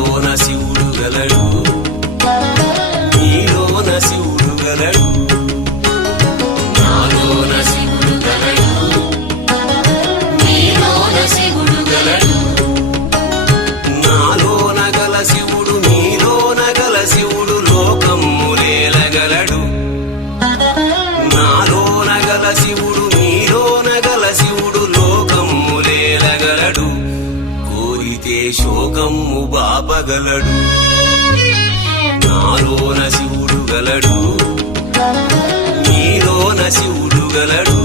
నాలోన శివుడు గలడు, నీలోన శివుడు గలడు. నాలోన శివుడు గలడు, నీలోన శివుడు గలడు. నాలోన గల శివుడు నీలోన గల శివుడు లోకమ్ములేలగలడు. నాలోన గల శివుడు నీలోన గల శివుడు లోకమ్ములేలగలడు. కోరితే శోకమ్ము బాపగలడు. నాలోన శివుడు గలడు, నీలోన శివుడు గలడు.